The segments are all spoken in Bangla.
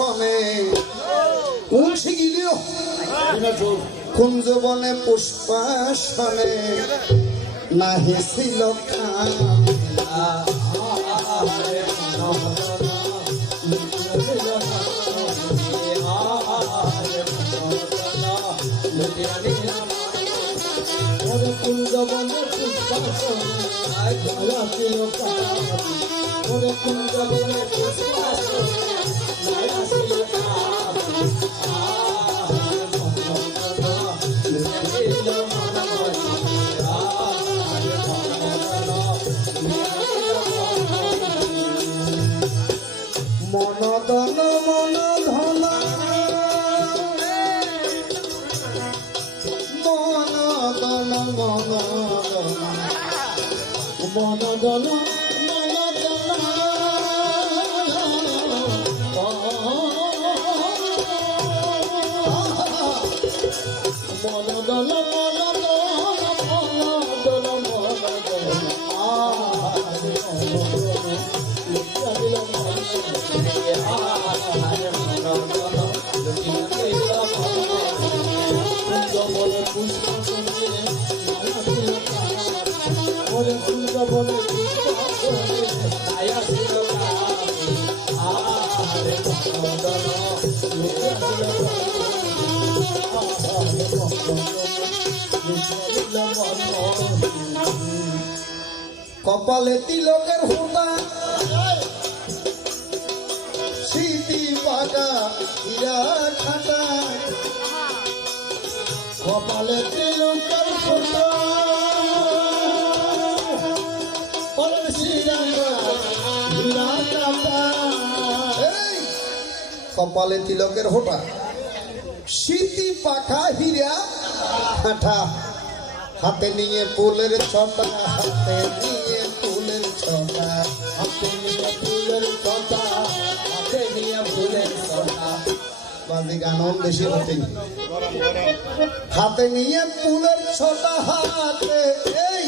পুষ্পাসনে পৌঁছে গিলিও কুঞ্জবনে পুষ্পাসনে? নাহি ছিল কামিলা Deus. কপালে তিলকের হুদা। স্মৃতি বাগা হীরা খাটা। কপালে তিলকের হুদা। কপালে তিলকের হোটা স্মৃতি পাখা হীরা খাটা। হাতে নিয়ে ফুলের ছটা, হাতে নিয়ে বাজি গান বেশি হতে হাতে নিয়ে ফুলের ছটা হাতে, এই!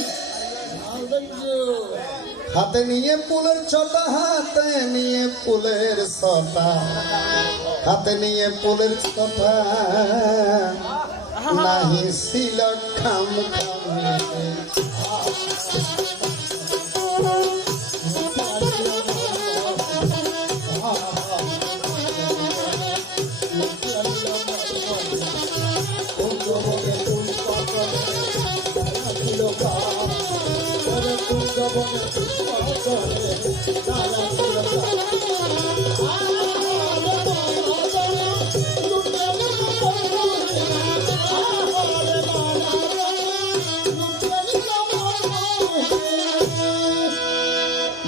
হাতে নিয়ে ফুলের ছটা হাতে, নিয়ে ফুলের ছটা। হাতে নিয়ে ফুলের ছটা। নাহি ছিল খাম খামে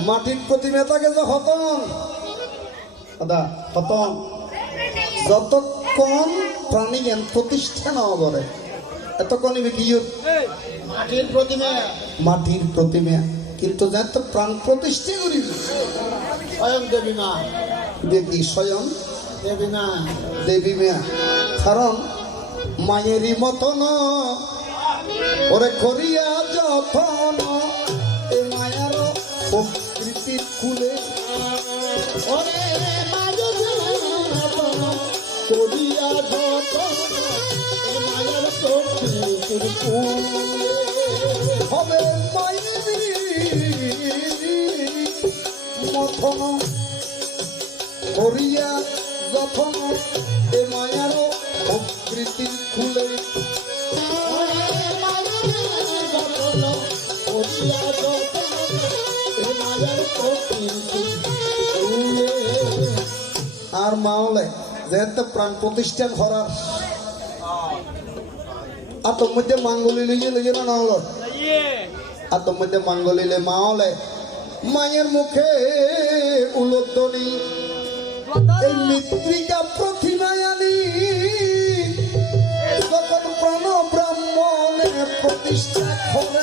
মাটির প্রতিমাটাকে যে হতন। দাদা হতন। যতক্ষণ প্রাণী জ্ঞান প্রতিষ্ঠা না করে এতক্ষণ কি মাটির প্রতিমা মাটির প্রতিমা কিন্তু যাই তো প্রাণ প্রতিষ্ঠা করি স্বয়ং দেবী মা। দেখি স্বয়ং দেবী মা। দেবী মেয়া কারণ মায়েরই মতন ওরে করিয়া যতন। প্রকৃতির কুলে ওরে মায়ের করিয়া যতন এ মায়ের প্রকৃতির হবে মতন করিয়া যতন এ মায়ার মায়ের যতন করিয়া যতন আর মাওলে, যেহেতু প্রাণ প্রতিষ্ঠান করার আতর মধ্যে মাঙ্গলি লিগে লিগে না হলো আতর মধ্যে মাঙ্গলিলে মাওলে। মায়ের মুখে উলোধ্বনি এই মৃত্তিকা প্রতিমায় আনি। যখন প্রাণ ব্রাহ্মণে প্রতিষ্ঠা করে।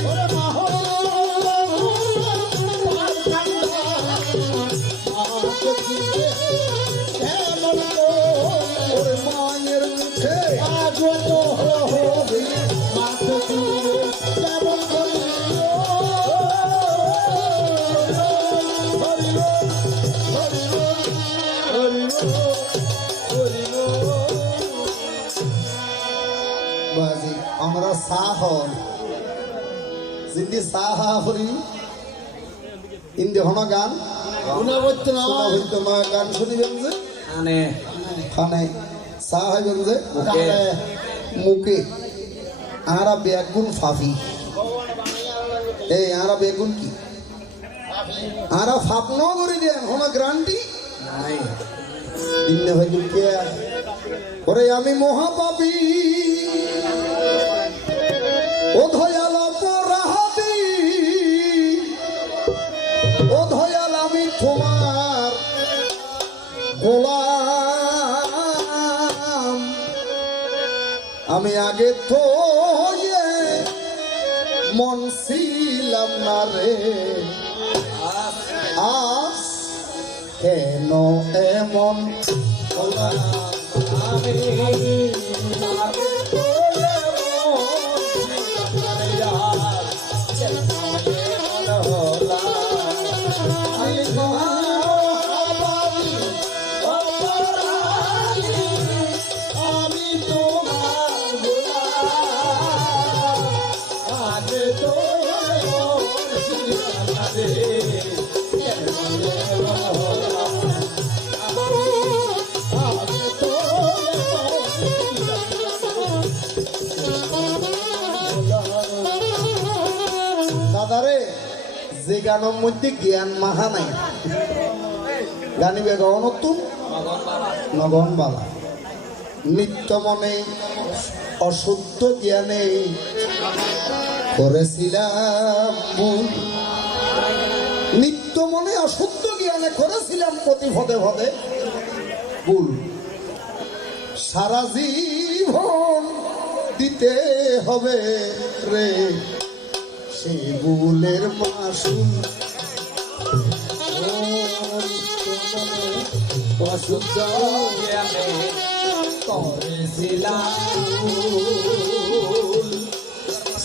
বাজি। আমরা সাহন জিন্দি সাহা হরি। ইন্দি হন গান। শোনা গান শুনিবেন যে? আনে। খানে সাহা হইবেন যে? মুখে। আরা বেগুন ফাফি। এই আরা বেগুন কি? আরা ফাপন করে দেন। হন গ্রান্টি? নাই। দিনে ভাই কে? ওরে আমি মহাপাপী। আমি আগে তো মন ছিলাম না রে। আস কেন এমন? আমি দাদারে যে গানের মধ্যে জ্ঞান মাহা নাই। গানিবে গাও নতুন নগন বালা নিত্য মনে অশুদ্ধ জ্ঞানে করেছিলাম নিত্য মনে অশুদ্ধ জ্ঞানে করেছিলাম প্রতি ভদে ভদে ভুল। সারা জীবন দিতে হবে রে। সে ভুলের মাসুল অশুদ্ধ জ্ঞানে করেছিলাম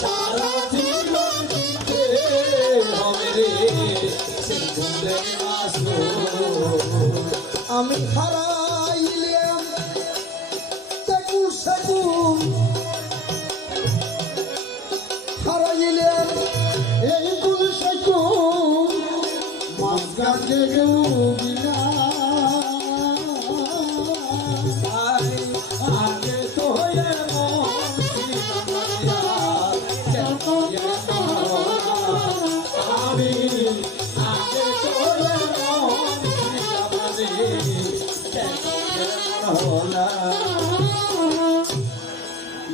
সারা জীবন হবে রে সে ভুলের আমি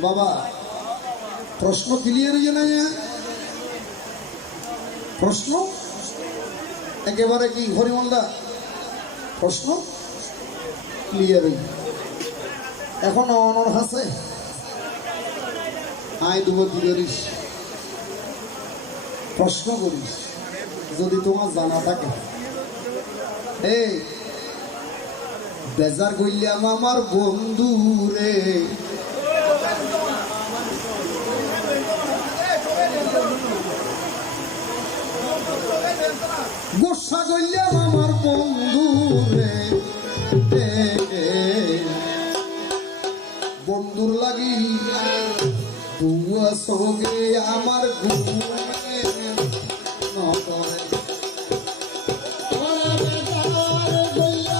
বাবা প্রশ্ন ক্লিয়ার হয়ে না ইয়া? প্রশ্ন একেবারে কি হরিমন্দা প্রশ্ন? ক্লিয়ার এখন অনর হাসে? আই দুব কি করিস প্রশ্ন করিস, যদি তোমার জানা থাকে। এই, বেজার করলাম আমার বন্ধু রে। গোসা করলাম আমার বন্ধু রে। বন্ধুর লাগি তুয়া সগে আমার ঘুমে নগরে। ওরে বেটার গইয়া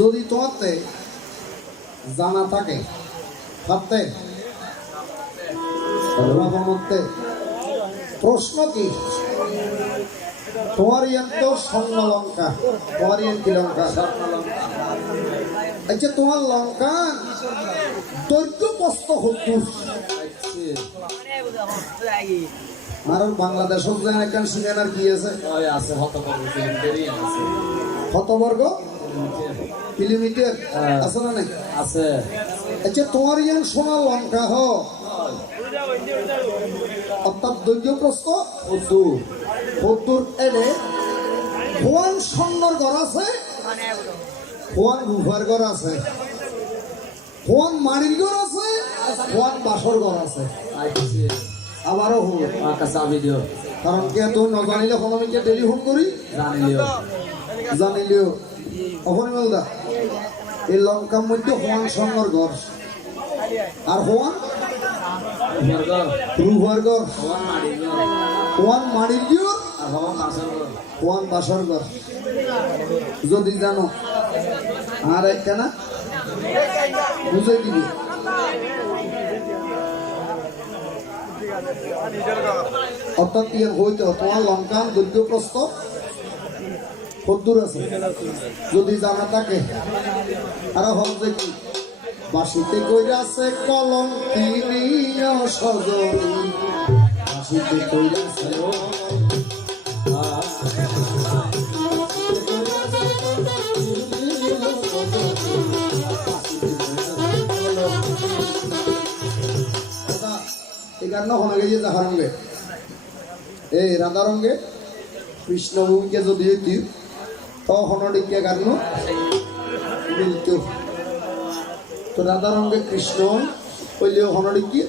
যদি তোমাতে জানা থাকে থাকতে প্রশ্ন কি? তোমার তো স্বর্ণ লঙ্কা তোমার কি লঙ্কা? আচ্ছা তোমার লঙ্কা দৈর্ঘ্য কষ্ট হতো আর বাংলাদেশত যেন একখান সিনেমার কি আছে? আছে আছে। শতবর্গ কিলোমিটার? হ্যাঁ। আছে না নাই? আছে। আচ্ছা তোমার ইয়ান সোনা লঙ্কা হ। অর্থাৎ দৈর্ঘ্য সত্তর এডে ভুয়ান ঘর আছে? ভুয়ান গুফার ঘর আছে। ভুয়ান মাড়ির ঘর আছে? ভুয়ান বাসর ঘর আছে। আবারও হল চাবি দিও। কারণ কে তো নজানিলে সমমিকে টেলিফোন করি? জানিলিও। জানিলেও। অপরিমল এই লঙ্কার মধ্যে হোয়ান স্বর্ণর ঘর আর হোয়ান রুভার ঘর হোয়ান মাড়ির ঘর হোয়ান বাসর ঘর যদি জানো আর একখানা বুঝাই দিবি। অর্থাৎ ইয়ার হইতে তোমার লঙ্কান দৈর্ঘ্য প্রস্থ। আছে। যদি জানা থাকে আর হল কি? বাসিতে কইরা আছে কলম তিনি সজনী বাসিতে কইরা আছে হনে গেছে যাহার এই রাধা রঙে কৃষ্ণ ভূমিকে যদি দিও তো গান। তো রাধারঙ্গে রঙে কৃষ্ণ। হইলেও হনডিকে